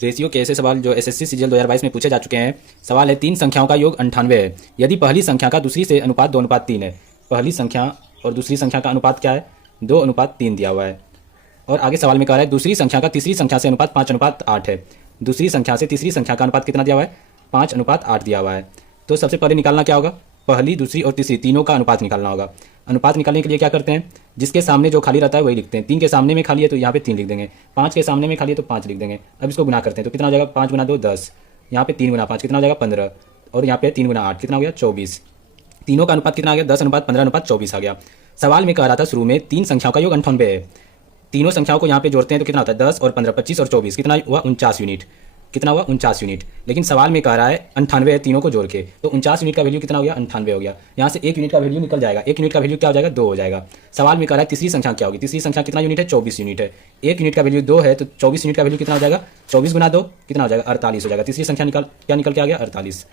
Ratio के ऐसे सवाल जो एसएससी सीजीएल 2022 में पूछे जा चुके हैं। सवाल है, तीन संख्याओं का योग 98 है यदि पहली संख्या का दूसरी से अनुपात 2:3 है। पहली संख्या और दूसरी संख्या का अनुपात क्या है? 2:3 दिया हुआ है। और आगे सवाल में कह रहा है दूसरी संख्या का तीसरी संख्या से अनुपात 5:8 है। दूसरी संख्या से तीसरी संख्या का अनुपात कितना दिया हुआ है? 5:8 दिया हुआ है। तो सबसे पहले निकालना क्या होगा? पहली, दूसरी और तीसरी तीनों का अनुपात निकालना होगा। अनुपात निकालने के लिए क्या करते हैं? जिसके सामने जो खाली रहता है वही लिखते हैं। 3 के सामने में खाली है तो यहाँ पे 3 लिख देंगे। 5 के सामने में खाली है तो 5 लिख देंगे। अब इसको गुना करते हैं तो कितना हो जाएगा? 5 गुना 2 10, यहाँ पे 3 गुना 5 कितना हो जाएगा? 15, और यहाँ पे 3 गुना 8 कितना हो गया? 24। तीनों का अनुपात कितना आ गया? 10:15:24 आ गया। सवाल में कह रहा था शुरू में तीन संख्याओं का योग 98 है। तीनों संख्याओं को यहाँ पे जोड़ते हैं तो कितना होता है? 10 और 15, 25 और 24 कितना हुआ? 49 यूनिट। कितना हुआ? 49 यूनिट। लेकिन सवाल में कह रहा है 98 है तीनों को जोड़ के, तो 49 यूनिट का वैल्यू कितना हो गया? 98 हो गया। यहाँ से 1 यूनिट का वैल्यू निकल जाएगा। 1 यूनिट का वैल्यू क्या हो जाएगा? 2 हो जाएगा। सवाल में कह रहा है तीसरी संख्या क्या होगी? तीसरी संख्या कितना यूनिट है? 24 यूनिट है। 1 यूनिट का वैल्यू 2 है तो 24 यूनिट का वैल्यू कितना हो जाएगा? 24 गुना 2 कितना हो जाएगा? 48 हो जाएगा। तीसरी संख्या क्या निकल के आ गया? 48।